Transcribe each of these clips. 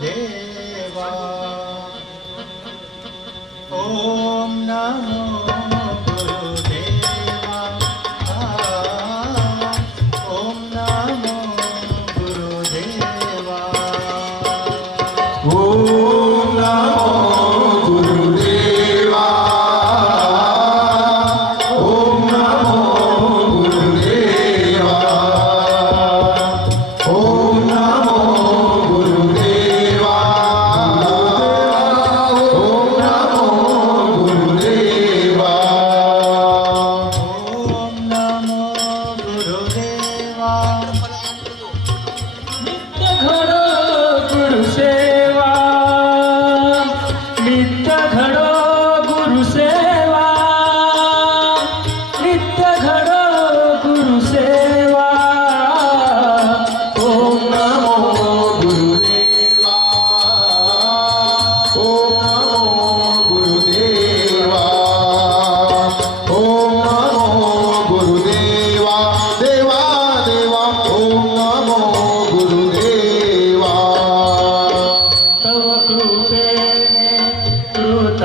દેવા. ઓમ નમો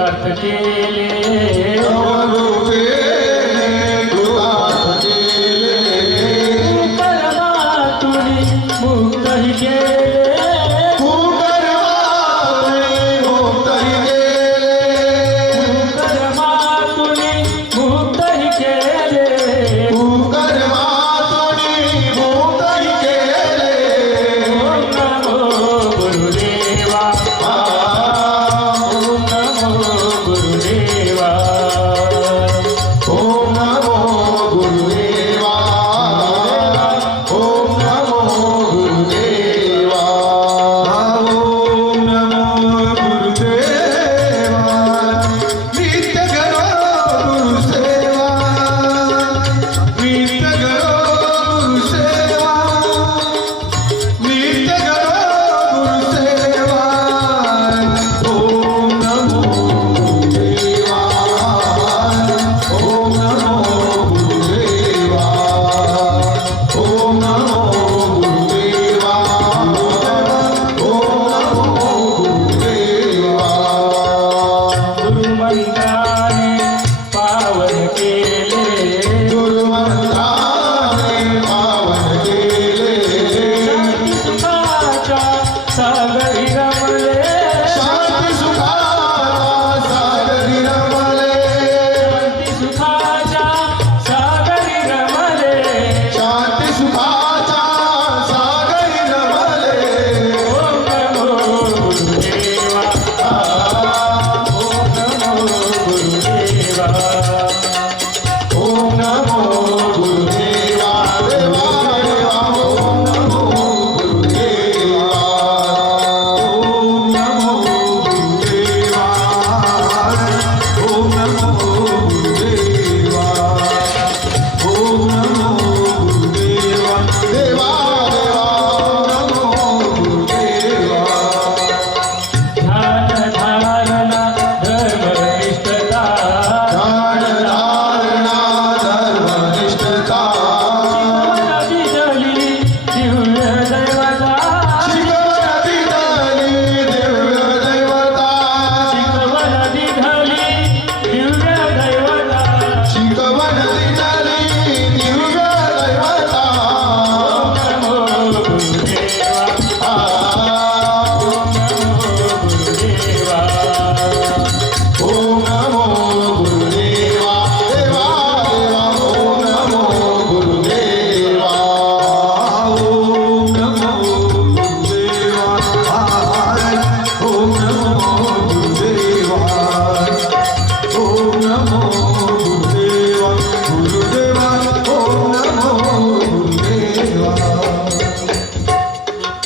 गुलाथ तेरे रूपे गुलाथ तेरे करवा तुनी मुक्त ही के ಹರಿರಮಲೇ নমো